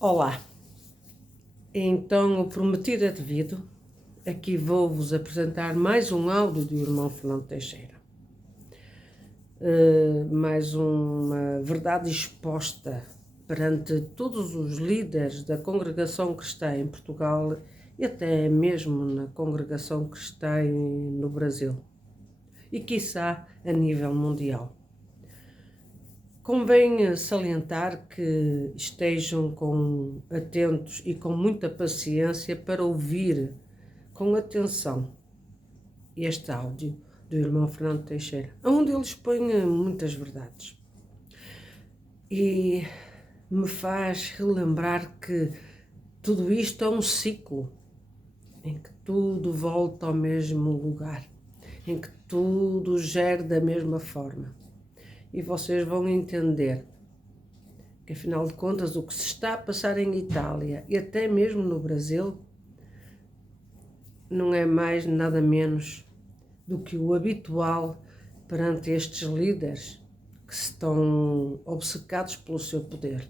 Olá, então o prometido é devido. Aqui vou-vos apresentar mais um áudio do irmão Fernando Teixeira. Mais uma verdade exposta perante todos os líderes da congregação cristã em Portugal e até mesmo na congregação cristã no Brasil e quiçá a nível mundial. Convém salientar que estejam atentos e com muita paciência para ouvir com atenção este áudio do irmão Fernando Teixeira, onde ele expõe muitas verdades. E me faz relembrar que tudo isto é um ciclo, em que tudo volta ao mesmo lugar, em que tudo gera da mesma forma. E vocês vão entender que, afinal de contas, o que se está a passar em Itália e até mesmo no Brasil não é mais nada menos do que o habitual perante estes líderes que estão obcecados pelo seu poder.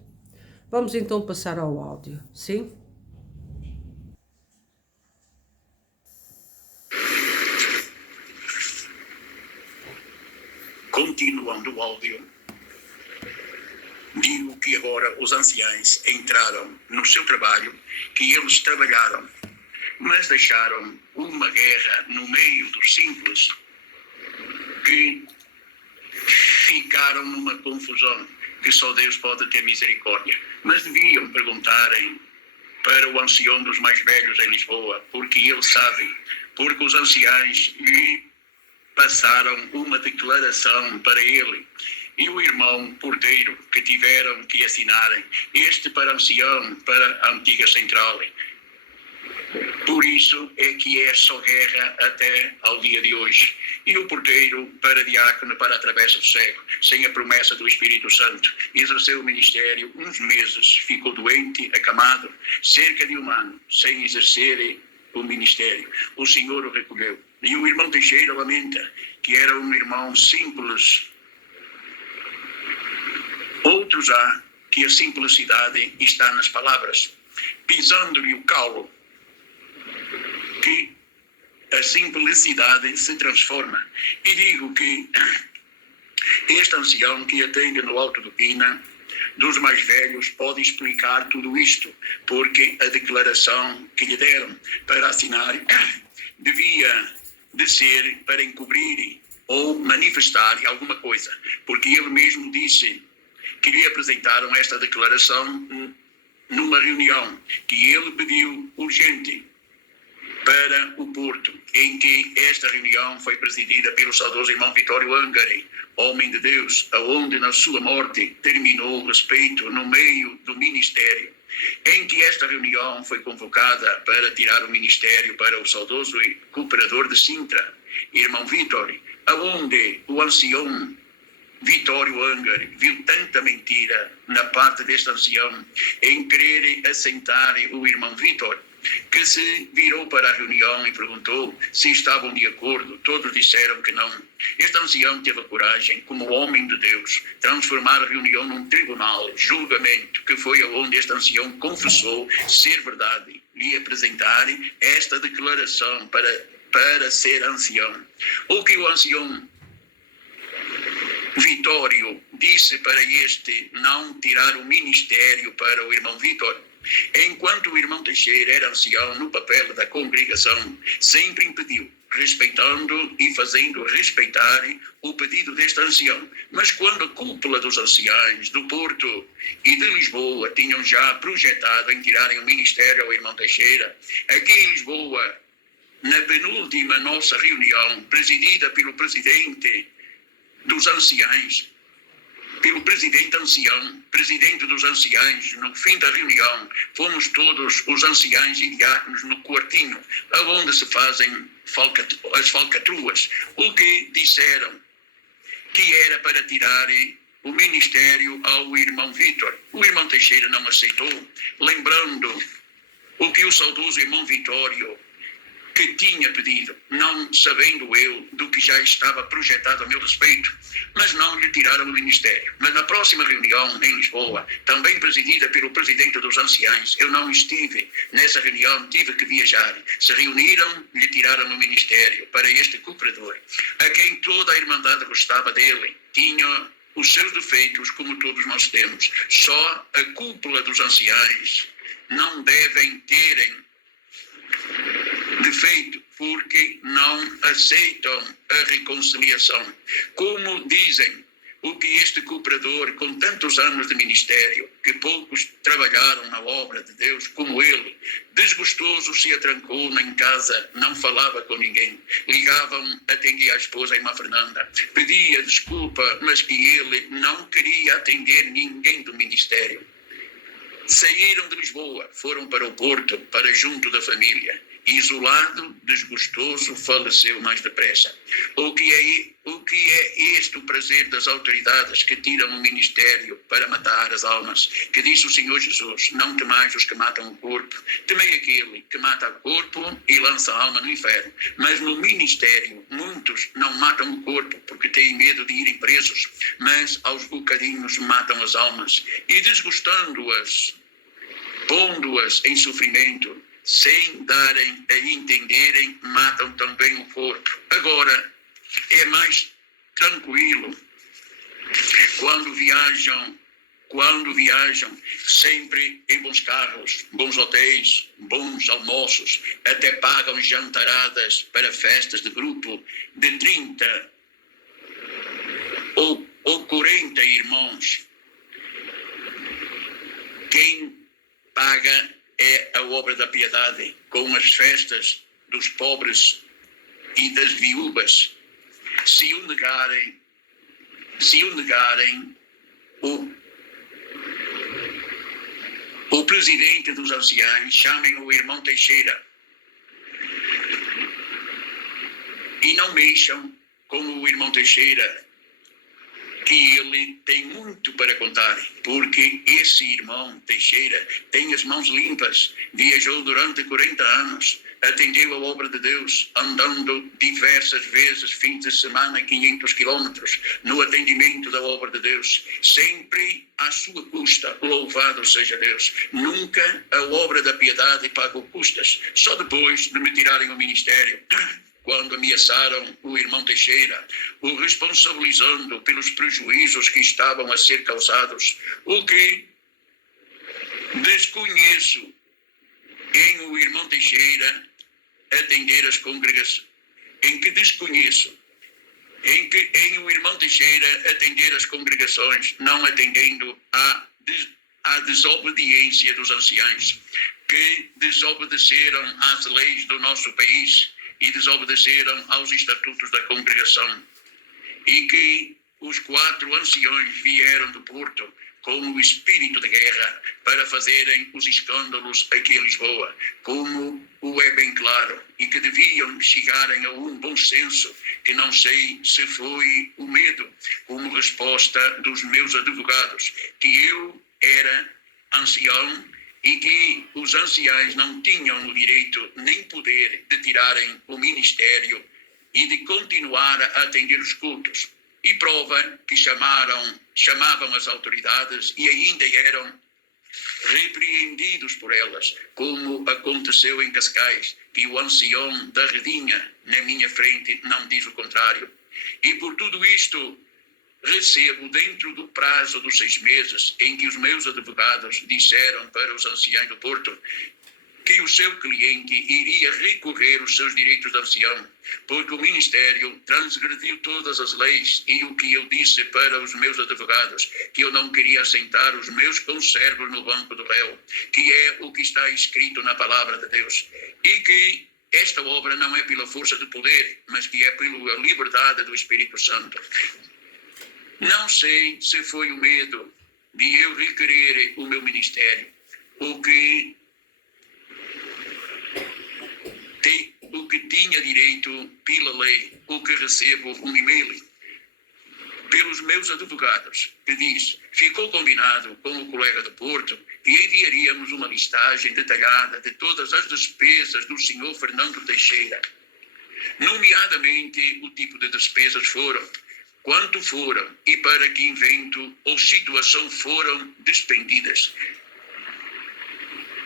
Vamos então passar ao áudio, sim? Continuando o áudio, digo que agora os anciães entraram no seu trabalho, que eles trabalharam, mas deixaram uma guerra no meio dos simples, que ficaram numa confusão que só Deus pode ter misericórdia. Mas deviam perguntarem para o ancião dos mais velhos em Lisboa, porque ele sabe, porque os anciães lhe passaram uma declaração para ele e o irmão porteiro que tiveram que assinarem este para ancião, para a antiga central. Por isso é que é só guerra até ao dia de hoje. E o porteiro para diácono para a travessa do cego, sem a promessa do Espírito Santo, exerceu o ministério uns meses, ficou doente, acamado, cerca de um ano, sem exercer o ministério. O Senhor o recolheu. E o irmão Teixeira lamenta que era um irmão simples. Outros há que a simplicidade está nas palavras, pisando-lhe o calo, que a simplicidade se transforma. E digo que este ancião que atende no Alto do Pina, dos mais velhos, pode explicar tudo isto, porque a declaração que lhe deram para assinar devia de ser para encobrir ou manifestar alguma coisa, porque ele mesmo disse que lhe apresentaram esta declaração numa reunião que ele pediu urgente para o Porto, em que esta reunião foi presidida pelo saudoso irmão Vitório Angari, homem de Deus, aonde na sua morte terminou o respeito no meio do ministério, em que esta reunião foi convocada para tirar o ministério para o saudoso cooperador de Sintra, irmão Vitor, aonde o ancião Vitório Angari viu tanta mentira na parte deste ancião em querer assentar o irmão Vitor, que se virou para a reunião e perguntou se estavam de acordo. Todos disseram que não. Este ancião teve a coragem, como homem de Deus, transformar a reunião num tribunal, julgamento, que foi onde este ancião confessou ser verdade, lhe apresentar esta declaração para ser ancião. O que o ancião Vitório disse para este não tirar o ministério para o irmão Vitor, enquanto o irmão Teixeira era ancião no papel da congregação, sempre impediu, respeitando e fazendo respeitar o pedido deste ancião. Mas quando a cúpula dos anciães do Porto e de Lisboa tinham já projetado em tirarem o ministério ao irmão Teixeira, aqui em Lisboa, na penúltima nossa reunião, presidida pelo presidente dos anciães, pelo presidente ancião, presidente dos anciães, no fim da reunião, fomos todos os anciães e diáconos no quartinho, onde se fazem as falcatruas, o que disseram que era para tirar o ministério ao irmão Vitor. O irmão Teixeira não aceitou, lembrando o que o saudoso irmão Vitório, que tinha pedido, não sabendo eu do que já estava projetado a meu respeito, mas não lhe tiraram o ministério. Mas na próxima reunião em Lisboa, também presidida pelo presidente dos anciães, eu não estive nessa reunião, tive que viajar. Se reuniram, lhe tiraram o ministério para este cooperador, a quem toda a Irmandade gostava dele, tinha os seus defeitos, como todos nós temos. Só a cúpula dos anciães não devem terem defeito, porque não aceitam a reconciliação. Como dizem, o que este cooperador, com tantos anos de ministério, que poucos trabalharam na obra de Deus como ele, desgostoso se atrancou em casa, não falava com ninguém, ligavam, atendia a esposa, a irmã Fernanda, pedia desculpa, mas que ele não queria atender ninguém do ministério. Saíram de Lisboa, foram para o Porto, para junto da família. Isolado, desgostoso, faleceu mais depressa. O que é este o prazer das autoridades que tiram o ministério para matar as almas? Que disse o Senhor Jesus, não temais os que matam o corpo, temei aquele que mata o corpo e lança a alma no inferno. Mas no ministério, muitos não matam o corpo porque têm medo de irem presos, mas aos bocadinhos matam as almas e desgostando-as, pondo-as em sofrimento, sem darem a entenderem, matam também o corpo. Agora, é mais tranquilo quando viajam sempre em bons carros, bons hotéis, bons almoços, até pagam jantaradas para festas de grupo de 30 ou 40 irmãos. Quem paga é a obra da piedade, com as festas dos pobres e das viúvas. Se o negarem, o presidente dos anciães, chamem o irmão Teixeira e não mexam com o irmão Teixeira, que ele tem muito para contar, porque esse irmão Teixeira tem as mãos limpas, viajou durante 40 anos, atendeu a obra de Deus, andando diversas vezes, fins de semana, 500 quilômetros, no atendimento da obra de Deus, sempre à sua custa, louvado seja Deus. Nunca a obra da piedade pagou custas, só depois de me tirarem o ministério, quando ameaçaram o irmão Teixeira, o responsabilizando pelos prejuízos que estavam a ser causados, o que desconheço em o irmão Teixeira atender as congregações, em o irmão Teixeira atender as congregações, não atendendo à desobediência dos anciães, que desobedeceram às leis do nosso país e desobedeceram aos estatutos da congregação, e que os 4 anciões vieram do Porto com o espírito de guerra para fazerem os escândalos aqui em Lisboa, como o é bem claro, e que deviam chegarem a um bom senso, que não sei se foi o medo, como resposta dos meus advogados, que eu era ancião e que os anciães não tinham o direito nem poder de tirarem o ministério e de continuar a atender os cultos. E prova que chamavam as autoridades e ainda eram repreendidos por elas, como aconteceu em Cascais, que o ancião da Redinha, na minha frente, não diz o contrário. E por tudo isto, recebo dentro do prazo dos 6 meses em que os meus advogados disseram para os anciãos do Porto que o seu cliente iria recorrer os seus direitos de ancião, porque o Ministério transgrediu todas as leis, e o que eu disse para os meus advogados, que eu não queria assentar os meus conservos no banco do réu, que é o que está escrito na palavra de Deus, e que esta obra não é pela força de poder, mas que é pela liberdade do Espírito Santo. Não sei se foi o medo de eu requerer o meu ministério, o que tinha direito pela lei, o que recebo um e-mail pelos meus advogados, que diz: ficou combinado com o colega do Porto que enviaríamos uma listagem detalhada de todas as despesas do senhor Fernando Teixeira, nomeadamente o tipo de despesas foram, quanto foram e para que evento ou situação foram despendidas.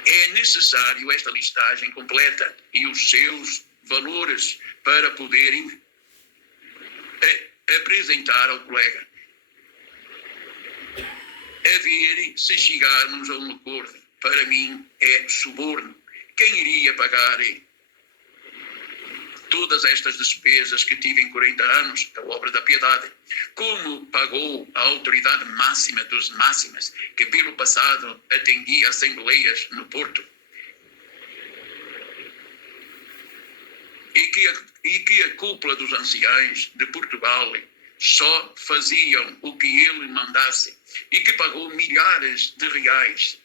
É necessário esta listagem completa e os seus valores para poderem apresentar ao colega. A ver se chegarmos a um acordo. Para mim é suborno. Quem iria pagar todas estas despesas que tive em 40 anos, a obra da piedade? Como pagou a autoridade máxima dos máximas, que pelo passado atendia assembleias no Porto? E que a cúpula dos anciães de Portugal só faziam o que ele mandasse, e que pagou milhares de reais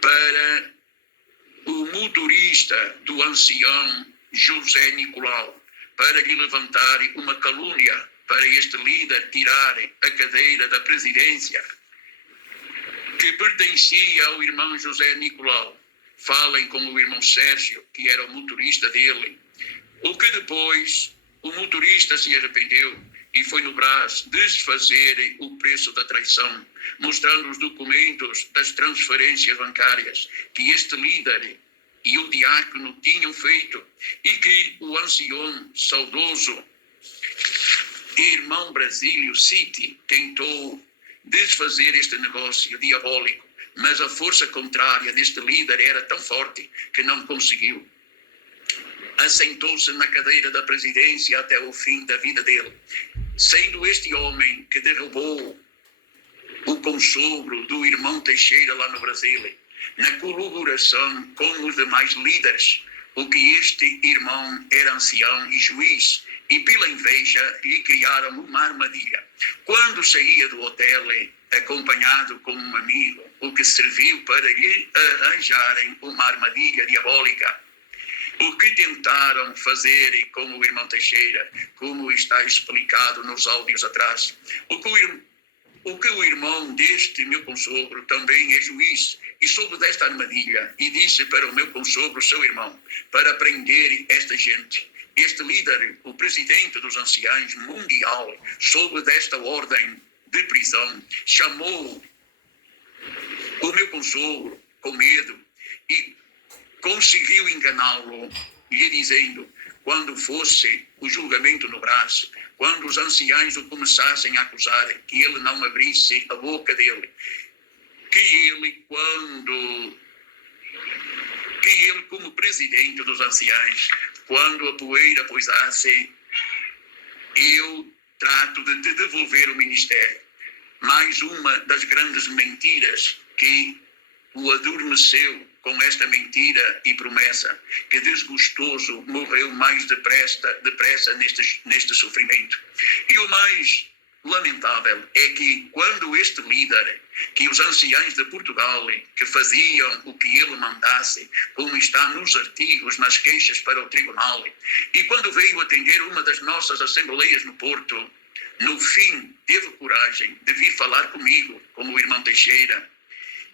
para o motorista do ancião José Nicolau, para lhe levantar uma calúnia, para este líder tirar a cadeira da presidência, que pertencia ao irmão José Nicolau. Falem com o irmão Sérgio, que era o motorista dele. O que depois o motorista se arrependeu e foi no Brás desfazer o preço da traição, mostrando os documentos das transferências bancárias que este líder e o diácono tinham feito, e que o ancião saudoso irmão Brasílio City tentou desfazer este negócio diabólico, mas a força contrária deste líder era tão forte que não conseguiu. Assentou-se na cadeira da presidência até o fim da vida dele, sendo este homem que derrubou o consogro do irmão Teixeira lá no Brasil, na colaboração com os demais líderes, o que este irmão era ancião e juiz, e pela inveja lhe criaram uma armadilha. Quando saía do hotel, acompanhado com um amigo, o que serviu para lhe arranjarem uma armadilha diabólica. O que tentaram fazer com o irmão Teixeira, como está explicado nos áudios atrás. O que o irmão deste meu consogro também é juiz, e soube desta armadilha, e disse para o meu consogro, seu irmão, para prender esta gente. Este líder, o presidente dos anciãos mundial, soube desta ordem de prisão, chamou o meu consogro com medo e conseguiu enganá-lo, lhe dizendo, quando fosse o julgamento no Brás, quando os anciãos o começassem a acusar, que ele não abrisse a boca dele, que ele, como presidente dos anciãos, quando a poeira poisasse, eu trato de te devolver o ministério. Mais uma das grandes mentiras que o adormeceu com esta mentira e promessa, que desgostoso morreu mais depressa neste sofrimento. E o mais lamentável é que quando este líder, que os anciãos de Portugal, que faziam o que ele mandasse, como está nos artigos, nas queixas para o tribunal, e quando veio atender uma das nossas assembleias no Porto, no fim teve coragem de vir falar comigo, como o irmão Teixeira,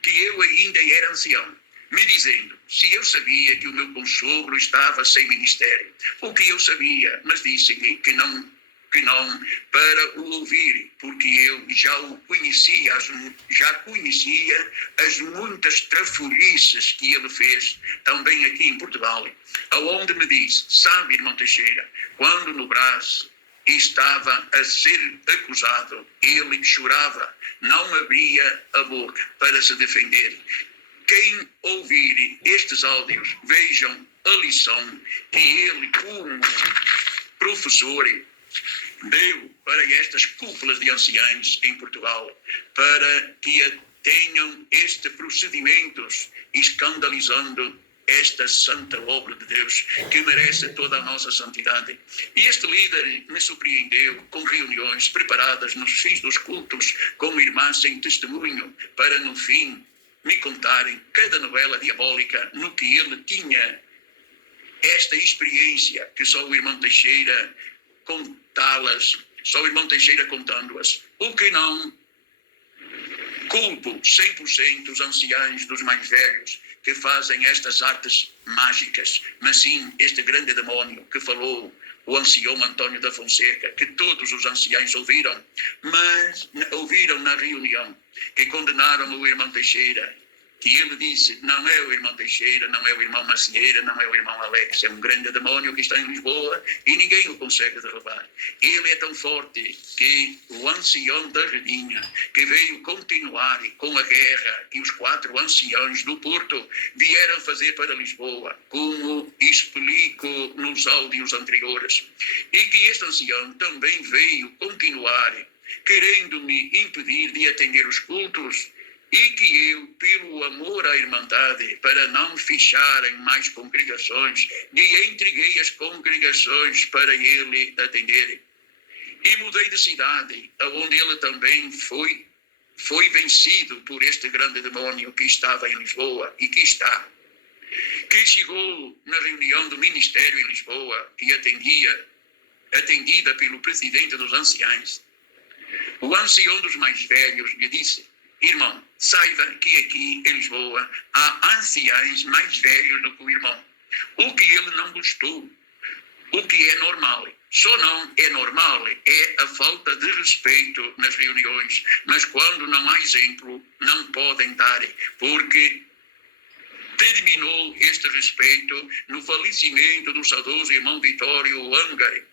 que eu ainda era ancião, me dizendo se eu sabia que o meu consogro estava sem ministério, o que eu sabia, mas disse-lhe que não para o ouvir, porque eu já conhecia as muitas trafolhices que ele fez, também aqui em Portugal, aonde me disse, sabe, irmão Teixeira, quando no Brás estava a ser acusado, ele chorava, não abria a boca para se defender. Quem ouvir estes áudios, vejam a lição que ele, como professor, deu para estas cúpulas de anciãos em Portugal, para que tenham estes procedimentos, escandalizando esta santa obra de Deus, que merece toda a nossa santidade. E este líder me surpreendeu com reuniões preparadas nos fins dos cultos, com irmãs sem testemunho, para no fim me contarem cada novela diabólica no que ele tinha esta experiência, que só o irmão Teixeira contá-las Só o irmão Teixeira contando-as. O que não culpo 100% os anciãos dos mais velhos que fazem estas artes mágicas, mas sim este grande demônio que falou o ancião Antônio da Fonseca, que todos os anciãos ouviram, mas ouviram na reunião, que condenaram o irmão Teixeira, que ele disse, não é o irmão Teixeira, não é o irmão Macieira, não é o irmão Alex, é um grande demônio que está em Lisboa e ninguém o consegue derrubar. Ele é tão forte que o ancião da Redinha, que veio continuar com a guerra, e os 4 anciãos do Porto vieram fazer para Lisboa, como explico nos áudios anteriores, e que este ancião também veio continuar, querendo-me impedir de atender os cultos, e que eu, pelo amor à Irmandade, para não fecharem mais congregações, lhe entreguei as congregações para ele atender. E mudei de cidade, onde ele também foi vencido por este grande demônio que estava em Lisboa e que está. Que chegou na reunião do ministério em Lisboa, que atendida pelo presidente dos anciãos. O ancião dos mais velhos lhe disse, irmão, saiba que aqui em Lisboa há anciãos mais velhos do que o irmão. O que ele não gostou, o que é normal. Só não é normal é a falta de respeito nas reuniões. Mas quando não há exemplo, não podem dar, porque terminou este respeito no falecimento do saudoso irmão Vitório Angari,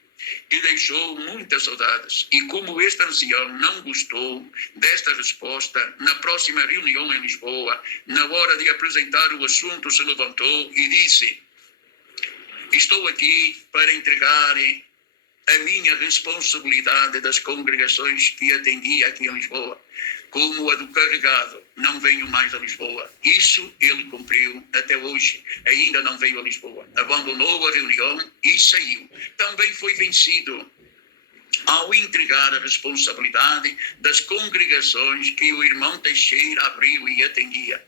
que deixou muitas saudades. E como este ancião não gostou desta resposta, na próxima reunião em Lisboa, na hora de apresentar o assunto, se levantou e disse, estou aqui para entregar a minha responsabilidade das congregações que atendi aqui em Lisboa. Como a do carregado, não venho mais a Lisboa. Isso ele cumpriu até hoje. Ainda não veio a Lisboa. Abandonou a reunião e saiu. Também foi vencido ao entregar a responsabilidade das congregações que o irmão Teixeira abriu e atendia.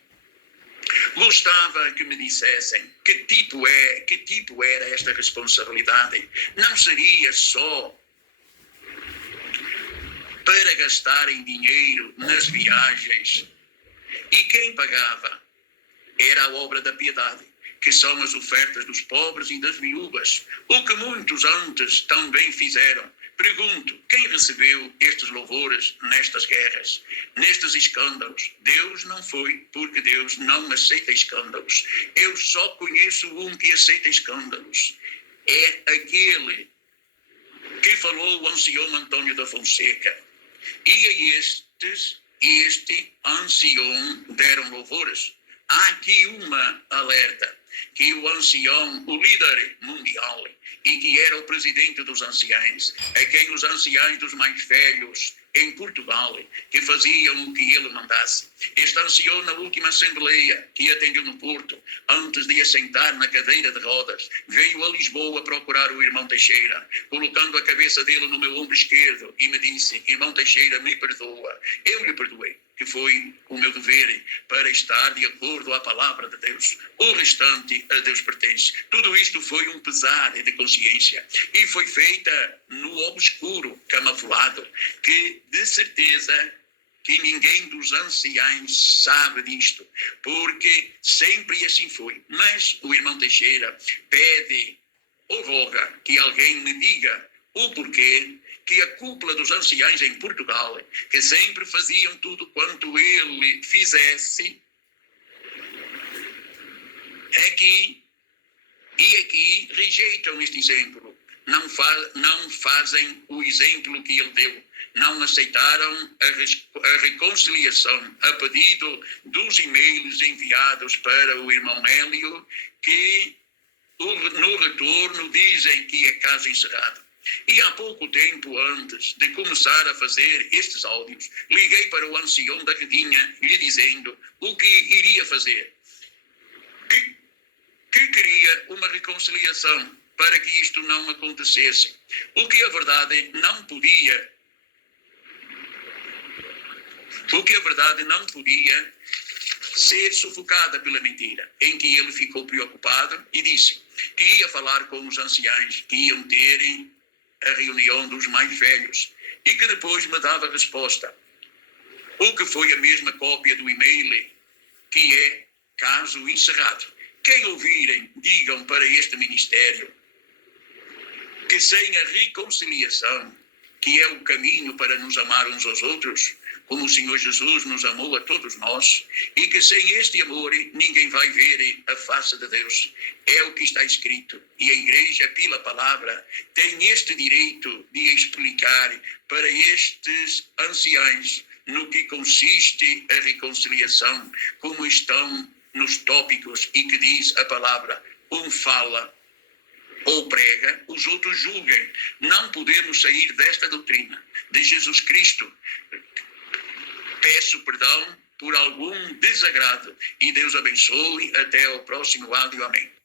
Gostava que me dissessem que tipo era esta responsabilidade. Não seria só para gastarem dinheiro nas viagens. E quem pagava era a obra da piedade, que são as ofertas dos pobres e das viúvas, o que muitos antes também fizeram. Pergunto, quem recebeu estes louvores nestas guerras, nestes escândalos? Deus não foi, porque Deus não aceita escândalos. Eu só conheço um que aceita escândalos. É aquele que falou o ancião Antônio da Fonseca. E a este ancião deram louvores. Há aqui uma alerta, que o ancião, o líder mundial, e que era o presidente dos anciãos, a quem os anciãos dos mais velhos em Portugal, que faziam o que ele mandasse. Este ancião, na última assembleia que atendeu no Porto, antes de assentar na cadeira de rodas, veio a Lisboa procurar o irmão Teixeira, colocando a cabeça dele no meu ombro esquerdo e me disse, irmão Teixeira, me perdoa. Eu lhe perdoei, que foi o meu dever para estar de acordo à palavra de Deus. O restante a Deus pertence. Tudo isto foi um pesar de consciência e foi feita no obscuro, camuflado, que de certeza que ninguém dos anciãos sabe disto, porque sempre assim foi. Mas o irmão Teixeira pede ou roga que alguém me diga o porquê que a cúpula dos anciãos em Portugal, que sempre faziam tudo quanto ele fizesse, aqui rejeitam este exemplo. Não fazem o exemplo que ele deu. Não aceitaram a reconciliação a pedido dos e-mails enviados para o irmão Hélio, que no retorno dizem que é caso encerrado. E há pouco tempo antes de começar a fazer estes áudios, liguei para o ancião da Redinha, lhe dizendo o que iria fazer. Que queria uma reconciliação para que isto não acontecesse. O que a verdade não podia ser sufocada pela mentira, em que ele ficou preocupado e disse que ia falar com os anciãos que iam terem a reunião dos mais velhos e que depois me dava resposta, o que foi a mesma cópia do e-mail, que é caso encerrado. Quem ouvirem, digam para este ministério que sem a reconciliação, que é o caminho para nos amar uns aos outros, como o Senhor Jesus nos amou a todos nós, e que sem este amor ninguém vai ver a face de Deus. É o que está escrito. E a Igreja, pela palavra, tem este direito de explicar para estes anciãos no que consiste a reconciliação, como estão nos tópicos e que diz a palavra, um fala ou prega, os outros julguem. Não podemos sair desta doutrina de Jesus Cristo. Peço perdão por algum desagrado e Deus abençoe. Até ao próximo áudio. Amém.